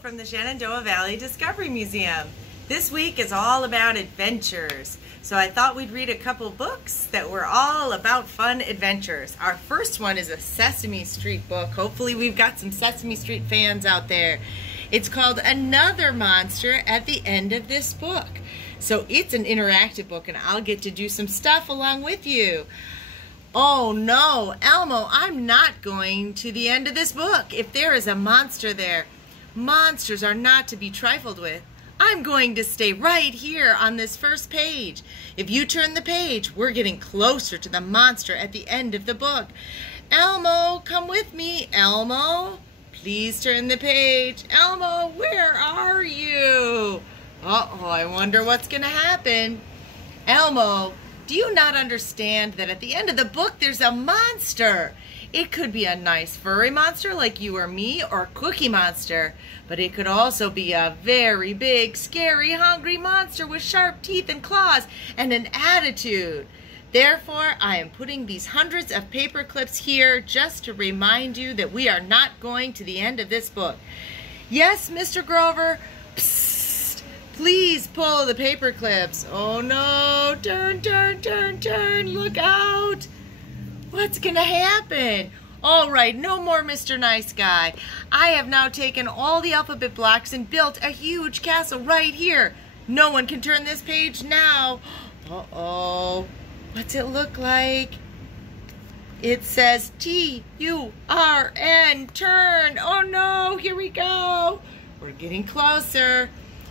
from the Shenandoah Valley Discovery Museum. This week is all about adventures, so I thought we'd read a couple books that were all about fun adventures. Our first one is a Sesame Street book. Hopefully we've got some Sesame Street fans out there. It's called Another Monster at the End of This Book. So it's an interactive book and I'll get to do some stuff along with you. Oh no, Elmo, I'm not going to the end of this book. If there is a monster there, monsters are not to be trifled with. I'm going to stay right here on this first page. If you turn the page, we're getting closer to the monster at the end of the book. Elmo, come with me. Elmo, please turn the page. Elmo, where are you? Uh-oh, I wonder what's going to happen. Elmo, do you not understand that at the end of the book there's a monster? It could be a nice furry monster like you or me, or a cookie monster. But it could also be a very big, scary, hungry monster with sharp teeth and claws and an attitude. Therefore, I am putting these hundreds of paper clips here just to remind you that we are not going to the end of this book. Yes, Mr. Grover? Psst. Please pull the paper clips. Oh no, turn, turn, turn, turn, look out. What's gonna happen? All right, no more Mr. Nice Guy. I have now taken all the alphabet blocks and built a huge castle right here. No one can turn this page now. Uh-oh, what's it look like? It says T-U-R-N, turn. Oh no, here we go. We're getting closer.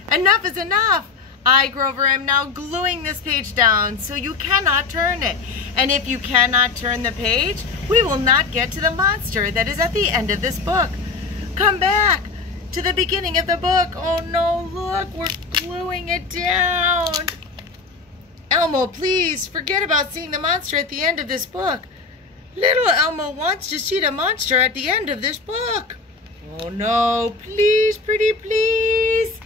Enough is enough. I, Grover, am now gluing this page down so you cannot turn it. And if you cannot turn the page, we will not get to the monster that is at the end of this book. Come back to the beginning of the book. Oh no, look, we're gluing it down. Elmo, please, forget about seeing the monster at the end of this book. Little Elmo wants to see the monster at the end of this book. Oh no, please, pretty please.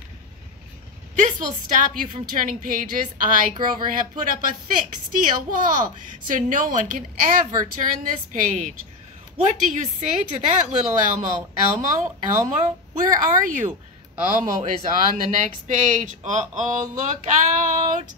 This will stop you from turning pages. I, Grover, have put up a thick steel wall so no one can ever turn this page. What do you say to that, little Elmo? Elmo? Elmo? Where are you? Elmo is on the next page. Uh-oh, look out.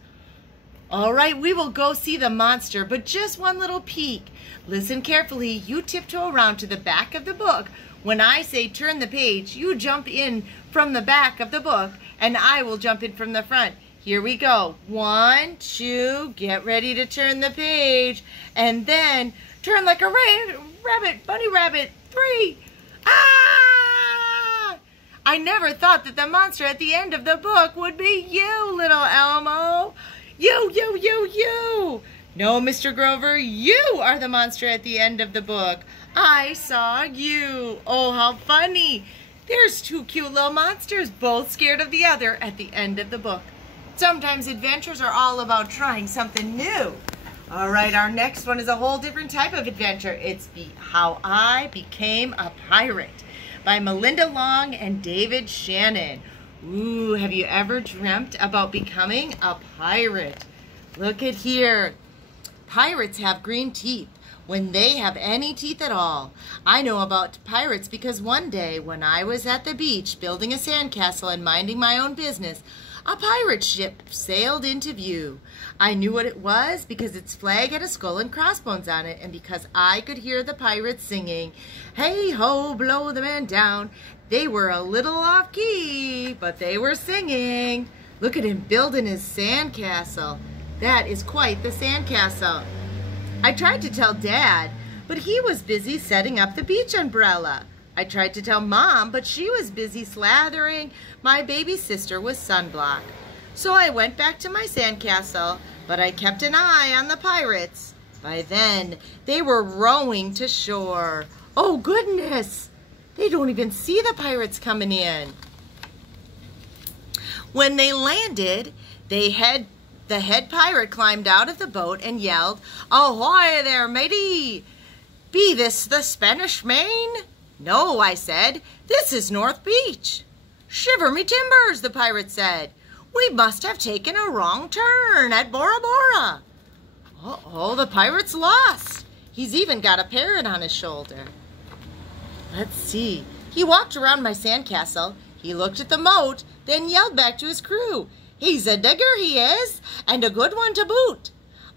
All right, we will go see the monster, but just one little peek. Listen carefully. You tiptoe around to the back of the book. When I say turn the page, you jump in from the back of the book, and I will jump in from the front. Here we go. 1, 2, get ready to turn the page, and then turn like a rabbit, bunny rabbit. 3. Ah! I never thought that the monster at the end of the book would be you, little Elmo. You. No, Mr. Grover, you are the monster at the end of the book. I saw you. Oh, how funny. There's two cute little monsters, both scared of the other at the end of the book. Sometimes adventures are all about trying something new. All right, our next one is a whole different type of adventure. It's How I Became a Pirate by Melinda Long and David Shannon. Ooh, have you ever dreamt about becoming a pirate? Look at here. Pirates have green teeth when they have any teeth at all. I know about pirates because one day when I was at the beach building a sandcastle and minding my own business, a pirate ship sailed into view. I knew what it was because its flag had a skull and crossbones on it, and because I could hear the pirates singing, "Hey ho, blow the man down." They were a little off key, but they were singing. Look at him building his sandcastle. That is quite the sandcastle. I tried to tell Dad, but he was busy setting up the beach umbrella. I tried to tell Mom, but she was busy slathering my baby sister with sunblock. So I went back to my sandcastle, but I kept an eye on the pirates. By then, they were rowing to shore. Oh goodness, they don't even see the pirates coming in. When they landed, the head pirate climbed out of the boat and yelled, "Ahoy there, matey! Be this the Spanish Main?" "No," I said, "this is North Beach." "Shiver me timbers," the pirate said. "We must have taken a wrong turn at Bora Bora." Uh-oh, the pirate's lost. He's even got a parrot on his shoulder. Let's see. He walked around my sandcastle. He looked at the moat, then yelled back to his crew. "He's a digger, he is, and a good one to boot."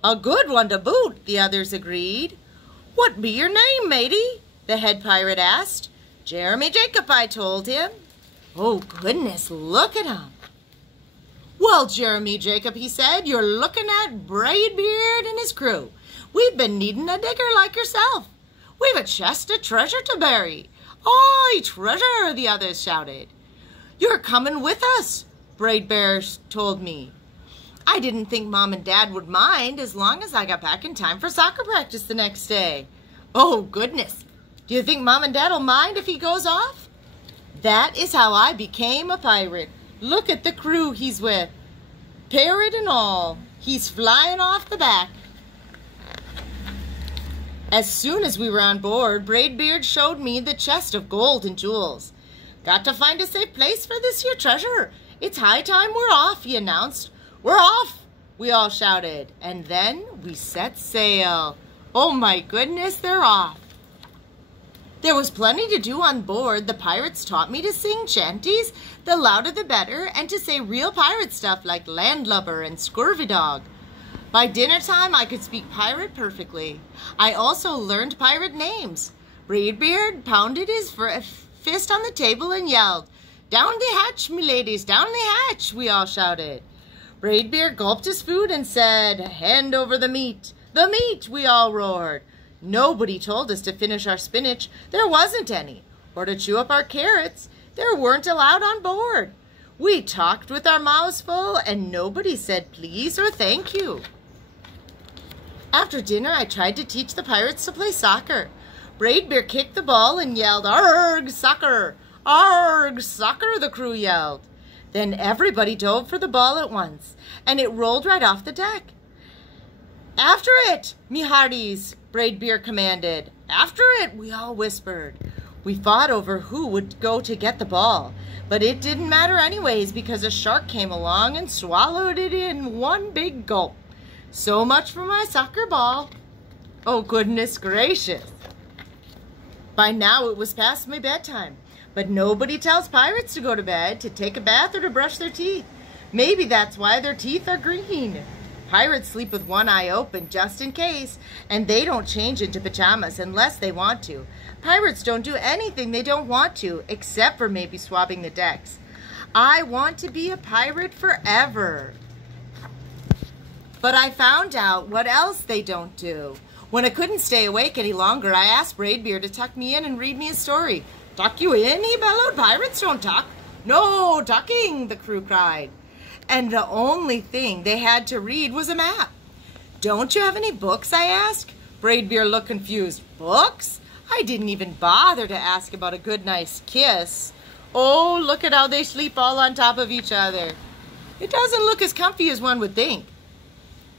"A good one to boot," the others agreed. "What be your name, matey?" the head pirate asked. "Jeremy Jacob," I told him. Oh, goodness, look at him. "Well, Jeremy Jacob," he said, "you're looking at Braidbeard and his crew. We've been needing a digger like yourself. We've a chest of treasure to bury." "Aye, treasure," the others shouted. "You're coming with us," Braidbeard told me. I didn't think Mom and Dad would mind as long as I got back in time for soccer practice the next day. Oh, goodness. Do you think Mom and Dad will mind if he goes off? That is how I became a pirate. Look at the crew he's with. Parrot and all. He's flying off the back. As soon as we were on board, Braidbeard showed me the chest of gold and jewels. "Got to find a safe place for this here treasure. It's high time we're off," he announced. "We're off," we all shouted, and then we set sail. Oh my goodness, they're off. There was plenty to do on board. The pirates taught me to sing chanties, the louder the better, and to say real pirate stuff like landlubber and scurvy dog. By dinner time, I could speak pirate perfectly. I also learned pirate names. Braidbeard pounded his fist on the table and yelled, "Down the hatch, me ladies, down the hatch," we all shouted. Braidbeard gulped his food and said, "Hand over the meat." "The meat," we all roared. Nobody told us to finish our spinach. There wasn't any. Or to chew up our carrots. There weren't allowed on board. We talked with our mouths full, and nobody said please or thank you. After dinner, I tried to teach the pirates to play soccer. Braidbeard kicked the ball and yelled, "Arg, soccer! Arg, soccer!" the crew yelled. Then everybody dove for the ball at once, and it rolled right off the deck. "After it, me hearties!" Braidbeard commanded. "After it," we all whispered. We fought over who would go to get the ball, but it didn't matter anyways because a shark came along and swallowed it in one big gulp. So much for my soccer ball. Oh, goodness gracious. By now it was past my bedtime, but nobody tells pirates to go to bed, to take a bath, or to brush their teeth. Maybe that's why their teeth are green. Pirates sleep with one eye open just in case, and they don't change into pajamas unless they want to. Pirates don't do anything they don't want to, except for maybe swabbing the decks. I want to be a pirate forever. But I found out what else they don't do. When I couldn't stay awake any longer, I asked Braidbeard to tuck me in and read me a story. "Tuck you in?" he bellowed. "Pirates don't tuck." "No tucking," the crew cried. And the only thing they had to read was a map. "Don't you have any books?" I asked. Braidbeard looked confused. "Books?" I didn't even bother to ask about a good nice kiss. Oh, look at how they sleep all on top of each other. It doesn't look as comfy as one would think.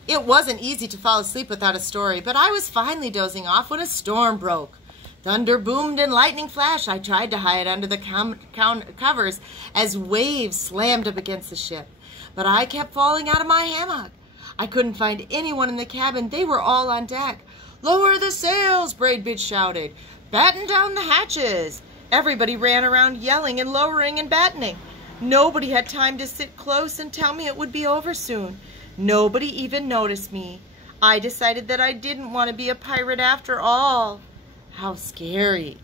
It wasn't easy to fall asleep without a story, but I was finally dozing off when a storm broke. Thunder boomed and lightning flashed. I tried to hide under the covers as waves slammed up against the ship. But I kept falling out of my hammock. I couldn't find anyone in the cabin. They were all on deck. "Lower the sails," Braidbeard shouted. "Batten down the hatches." Everybody ran around yelling and lowering and battening. Nobody had time to sit close and tell me it would be over soon. Nobody even noticed me. I decided that I didn't want to be a pirate after all. How scary.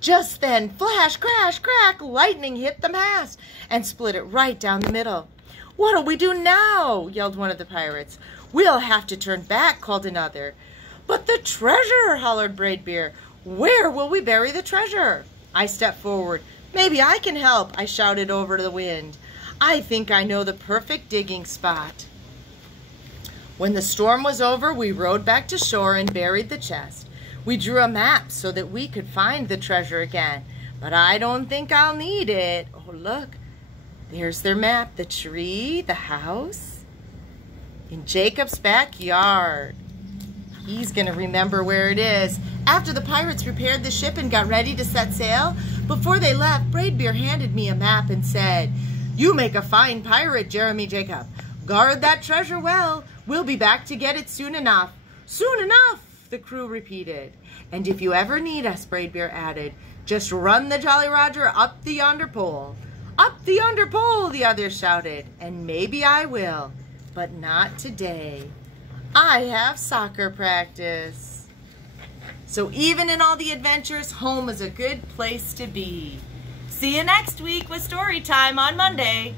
Just then, flash, crash, crack, lightning hit the mast and split it right down the middle. "What'll we do now?" yelled one of the pirates. "We'll have to turn back," called another. "But the treasure," hollered Braidbeard. "Where will we bury the treasure?" I stepped forward. "Maybe I can help," I shouted over the wind. "I think I know the perfect digging spot." When the storm was over, we rowed back to shore and buried the chest. We drew a map so that we could find the treasure again, but I don't think I'll need it. Oh, look. There's their map, the tree, the house, in Jacob's backyard. He's going to remember where it is. After the pirates prepared the ship and got ready to set sail, before they left, Braidbeard handed me a map and said, "You make a fine pirate, Jeremy Jacob. Guard that treasure well. We'll be back to get it soon enough." "Soon enough," the crew repeated. "And if you ever need us," Braidbeard added, "just run the Jolly Roger up the yonder pole." Up the yonder pole, the others shouted. And maybe I will, but not today. I have soccer practice. So even in all the adventures, home is a good place to be. See you next week with Storytime on Monday.